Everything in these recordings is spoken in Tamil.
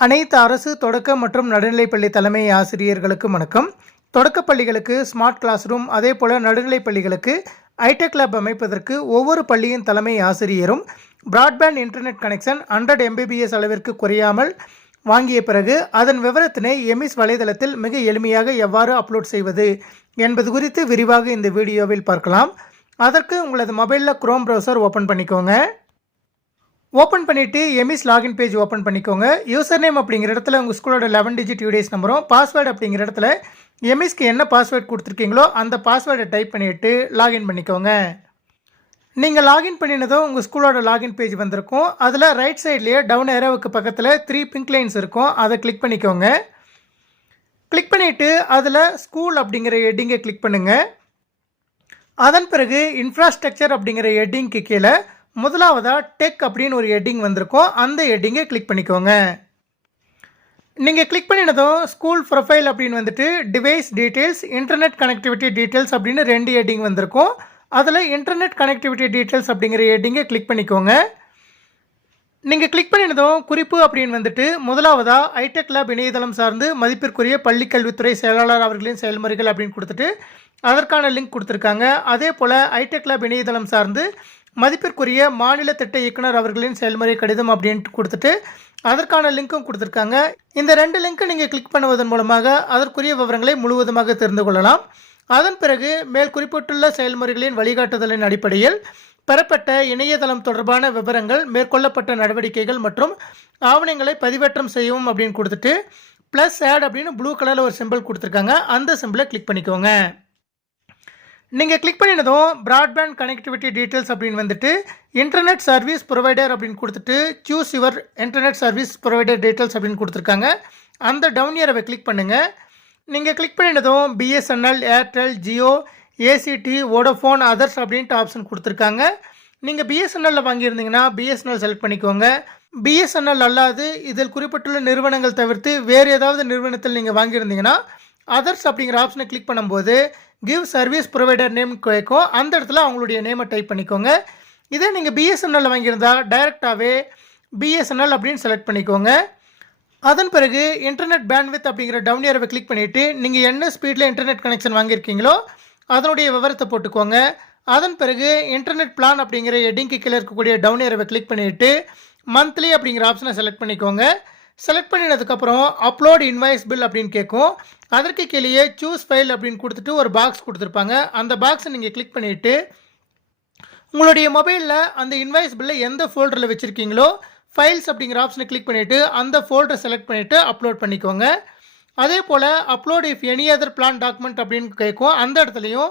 அனைத்து அரசு தொடக்க மற்றும் நடுநிலைப்பள்ளி தலைமை ஆசிரியர்களுக்கு வணக்கம். தொடக்கப் பள்ளிகளுக்கு ஸ்மார்ட் கிளாஸ் ரூம் அதே போல் நடுநிலைப் பள்ளிகளுக்கு ஐடெக் லேப் அமைப்பதற்கு ஒவ்வொரு பள்ளியின் தலைமை ஆசிரியரும் broadband internet connection hundred MBPS அளவிற்கு குறையாமல் வாங்கிய பிறகு அதன் விவரத்தினை எமிஸ் வலைதளத்தில் மிக எளிமையாக எவ்வாறு அப்லோட் செய்வது என்பது குறித்து விரிவாக இந்த வீடியோவில் பார்க்கலாம். அதற்கு உங்களது மொபைலில் குரோம் ப்ரௌசர் ஓப்பன் பண்ணிக்கோங்க. ஓப்பன் பண்ணிவிட்டு எமிஸ் லாகின் பேஜ் ஓப்பன் பண்ணிக்கோங்க. யூசர் நேம் அப்படிங்கிற இடத்துல உங்கள் ஸ்கூலோட லெவன் டிஜிட் யூடிஎஸ் நம்பரும் பாஸ்வேர்டு அப்படிங்கிற இடத்துல எமிஸ்க்கு என்ன பாஸ்வேர்ட் கொடுத்துருக்கீங்களோ அந்த பாஸ்வேர்டை டைப் பண்ணிவிட்டு லாகின் பண்ணிக்கோங்க. நீங்கள் லாகின் பண்ணினதும் உங்கள் ஸ்கூலோட லாகின் பேஜ் வந்திருக்கும். அதில் ரைட் சைட்லேயே டவுன் ஏரோவுக்கு பக்கத்தில் த்ரீ பிங்க் லைன்ஸ் இருக்கும். அதை கிளிக் பண்ணிக்கோங்க. கிளிக் பண்ணிவிட்டு அதில் ஸ்கூல் அப்படிங்கிற ஹெட்டிங்கை கிளிக் பண்ணுங்கள் அதன் பிறகு இன்ஃப்ராஸ்ட்ரக்சர் அப்படிங்கிற ஹெட்டிங்க்கு கீழே முதலாவதாக டெக் அப்படின்னு ஒரு ஹெட்டிங் வந்திருக்கும் அந்த ஹெட்டிங்கை கிளிக் பண்ணிக்கோங்க. நீங்கள் கிளிக் பண்ணினதும் ஸ்கூல் ப்ரொஃபைல் அப்படின்னு வந்துட்டு device details internet connectivity details அப்படின்னு ரெண்டு ஹெட்டிங் வந்திருக்கும். அதில் இன்டர்நெட் கனெக்டிவிட்டி டீட்டெயில்ஸ் அப்படிங்கிற ஹெட்டிங்கை கிளிக் பண்ணிக்கோங்க. நீங்கள் கிளிக் பண்ணினதும் குறிப்பு அப்படின்னு வந்துட்டு முதலாவதாக ஐடெக் லேப் இணையதளம் சார்ந்து மதிப்பிற்குரிய பள்ளிக்கல்வித்துறை செயலாளர் அவர்களின் செயல்முறைகள் அப்படின்னு கொடுத்துட்டு அதற்கான லிங்க் கொடுத்துருக்காங்க. அதே போல் ஐடெக் லேப் இணையதளம் சார்ந்து மதிப்பிற்குரிய மாநில திட்ட இயக்குனர் அவர்களின் செயல்முறை கடிதம் அப்படின்ட்டு கொடுத்துட்டு அதற்கான லிங்க்கும் கொடுத்துருக்காங்க. இந்த ரெண்டு லிங்க்கை நீங்கள் கிளிக் பண்ணுவதன் மூலமாக அதற்குரிய விவரங்களை முழுவதுமாக தெரிந்து கொள்ளலாம். அதன் பிறகு மேல் குறிப்பிட்டுள்ள செயல்முறைகளின் வழிகாட்டுதலின் அடிப்படையில் பெறப்பட்ட இணையதளம் தொடர்பான விவரங்கள் மேற்கொள்ளப்பட்ட நடவடிக்கைகள் மற்றும் ஆவணங்களை பதிவேற்றம் செய்யவும் அப்படின்னு கொடுத்துட்டு ப்ளஸ் ஆட் அப்படின்னு ப்ளூ கலரில் ஒரு சிம்பிள் கொடுத்துருக்காங்க. அந்த சிம்பிளை கிளிக் பண்ணிக்கோங்க. நீங்கள் கிளிக் பண்ணினதும் ப்ராட்பேண்ட் கனெக்டிவிட்டி டீட்டெயில்ஸ் அப்படின்னு வந்துட்டு இன்டர்நெட் சர்வீஸ் ப்ரொவைடர் அப்படின்னு கொடுத்துட்டு choose your internet service provider details அப்படின்னு கொடுத்துருக்காங்க. அந்த டவுன் இயரவை கிளிக் பண்ணுங்கள் நீங்கள் click பண்ணினதும் BSNL Airtel Jio ACT Vodafone others அப்படின்ட்டு ஆப்ஷன் கொடுத்துருக்காங்க. நீங்கள் பிஎஸ்என்எல்ல வாங்கியிருந்தீங்கன்னா பிஎஸ்என்எல் செலக்ட் பண்ணிக்கோங்க. பிஎஸ்என்எல் அல்லாது இதில் குறிப்பிட்டுள்ள நிறுவனங்கள் தவிர்த்து வேறு ஏதாவது நிறுவனத்தில் நீங்கள் வாங்கியிருந்தீங்கன்னா அதர்ஸ் அப்படிங்கிற ஆப்ஷனை கிளிக் பண்ணும்போது கிவ் சர்வீஸ் ப்ரொவைடர் நேம் கேட்கும் அந்த இடத்துல அவங்களுடைய நேமை டைப் பண்ணிக்கோங்க. இதே நீங்கள் பிஎஸ்என்எல் வாங்கியிருந்தா டைரெக்டாகவே பிஎஸ்என்எல் அப்படின்னு செலக்ட் பண்ணிக்கோங்க. அதன் பிறகு இன்டர்நெட் பேண்ட்வித் அப்படிங்கிற டவுன் ஏரவை கிளிக் பண்ணிவிட்டு நீங்கள் என்ன ஸ்பீடில் இன்டர்நெட் கனெக்ஷன் வாங்கியிருக்கீங்களோ அதனுடைய விவரத்தை போட்டுக்கோங்க. அதன் பிறகு இன்டர்நெட் பிளான் அப்படிங்கிற எடிங்க்கு கீழே இருக்கக்கூடிய டவுன் ஏரவை கிளிக் பண்ணிவிட்டு மந்த்லி அப்படிங்கிற ஆப்ஷனை செலக்ட் பண்ணிக்கோங்க. செலக்ட் பண்ணினதுக்கப்புறம் அப்லோட் இன்வாய்ஸ் பில் அப்படின்னு கேட்கும். அதற்கு கீழேயே சூஸ் ஃபைல் அப்படின்னு கொடுத்துட்டு ஒரு பாக்ஸ் கொடுத்துருப்பாங்க. அந்த பாக்ஸை நீங்கள் கிளிக் பண்ணிவிட்டு உங்களுடைய மொபைலில் அந்த இன்வாய்ஸ் பில்லை எந்த ஃபோல்டரில் வச்சுருக்கீங்களோ ஃபைல்ஸ் அப்படிங்கிற ஆப்ஷனை கிளிக் பண்ணிவிட்டு அந்த ஃபோல்டரை செலக்ட் பண்ணிவிட்டு அப்லோட் பண்ணிக்கோங்க. அதே போல் upload if any other plan document அப்படின்னு கேட்கும். அந்த இடத்துலையும்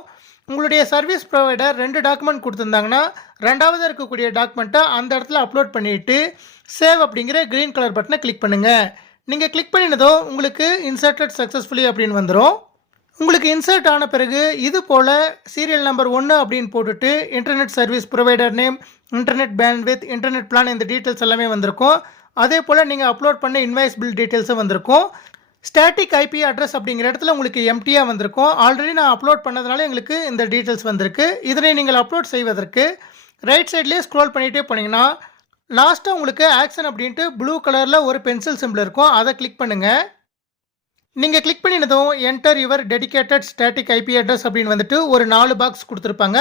உங்களுடைய சர்வீஸ் ப்ரொவைடர் ரெண்டு டாக்குமெண்ட் கொடுத்துருந்தாங்கன்னா ரெண்டாவது இருக்கக்கூடிய டாக்குமெண்ட்டை அந்த இடத்துல அப்லோட் பண்ணிவிட்டு சேவ் அப்படிங்கிற க்ரீன் கலர் பட்டனை கிளிக் பண்ணுங்கள் நீங்கள் கிளிக் பண்ணினதோ உங்களுக்கு இன்சர்ட்டட் சக்ஸஸ்ஃபுல்லி அப்படின்னு வந்துடும் உங்களுக்கு இன்சர்ட் ஆன பிறகு இது போல் சீரியல் நம்பர் ஒன்று அப்படின்னு போட்டுட்டு internet service provider name internet bandwidth internet plan இந்த டீட்டெயில்ஸ் எல்லாமே வந்திருக்கும். அதே போல் நீங்கள் அப்லோட் பண்ண இன்வாய்ஸ் பில் டீட்டெயில்ஸும் வந்திருக்கும். ஸ்டாட்டிக் ஐபி அட்ரஸ் அப்படிங்கிற இடத்துல உங்களுக்கு எம்டியாக வந்திருக்கும். ஆல்ரெடி நான் அப்லோட் பண்ணதுனால எங்களுக்கு இந்த டீட்டெயில்ஸ் வந்திருக்கு. இதனை நீங்கள் அப்லோட் செய்வதற்கு ரைட் சைட்லேயே ஸ்க்ரோல் பண்ணிகிட்டே போனீங்கன்னா லாஸ்ட்டாக உங்களுக்கு ஆக்ஷன் அப்படின்ட்டு ப்ளூ கலரில் ஒரு பென்சில் சிம்பிள் இருக்கும். அதை கிளிக் பண்ணுங்கள் நீங்கள் click பண்ணினதும் enter your dedicated static IP address அப்படின்னு வந்துட்டு ஒரு நாலு பாக்ஸ் கொடுத்துருப்பாங்க.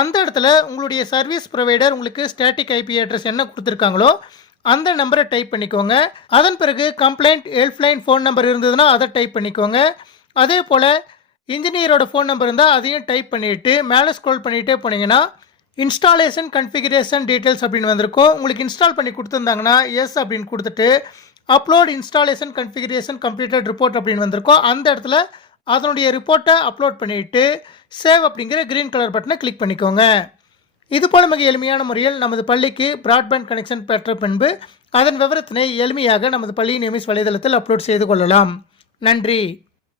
அந்த இடத்துல உங்களுடைய சர்வீஸ் ப்ரொவைடர் உங்களுக்கு ஸ்டாட்டிக் ஐபி அட்ரஸ் என்ன கொடுத்துருக்காங்களோ அந்த நம்பரை டைப் பண்ணிக்கோங்க. அதன் பிறகு கம்ப்ளைண்ட் ஹெல்ப்லைன் ஃபோன் நம்பர் இருந்ததுன்னா அதை டைப் பண்ணிக்கோங்க. அதே போல் இன்ஜினியரோட ஃபோன் நம்பர் இருந்தால் அதையும் டைப் பண்ணிவிட்டு மேலே ஸ்க்ரோல் பண்ணிகிட்டே போனீங்கன்னா இன்ஸ்டாலேஷன் கன்ஃபிகரேஷன் டீட்டெயில்ஸ் அப்படின்னு வந்திருக்கும். உங்களுக்கு இன்ஸ்டால் பண்ணி கொடுத்துருந்தாங்கன்னா எஸ் அப்படின்னு கொடுத்துட்டு upload installation configuration completed report அப்படின்னு வந்திருக்கும். அந்த இடத்துல அதனுடைய ரிப்போர்ட்டை அப்லோட் பண்ணிவிட்டு சேவ் அப்படிங்கிற க்ரீன் கலர் பட்டனை கிளிக் பண்ணிக்கோங்க. இதுபோல் மிக எளிமையான முறையில் நமது பள்ளிக்கு பிராட்பேண்ட் கனெக்ஷன் பெற்ற பின்பு அதன் விவரத்தினை எளிமையாக நமது பள்ளியின் எமிஸ் வலைதளத்தில் அப்லோட் செய்து கொள்ளலாம். நன்றி.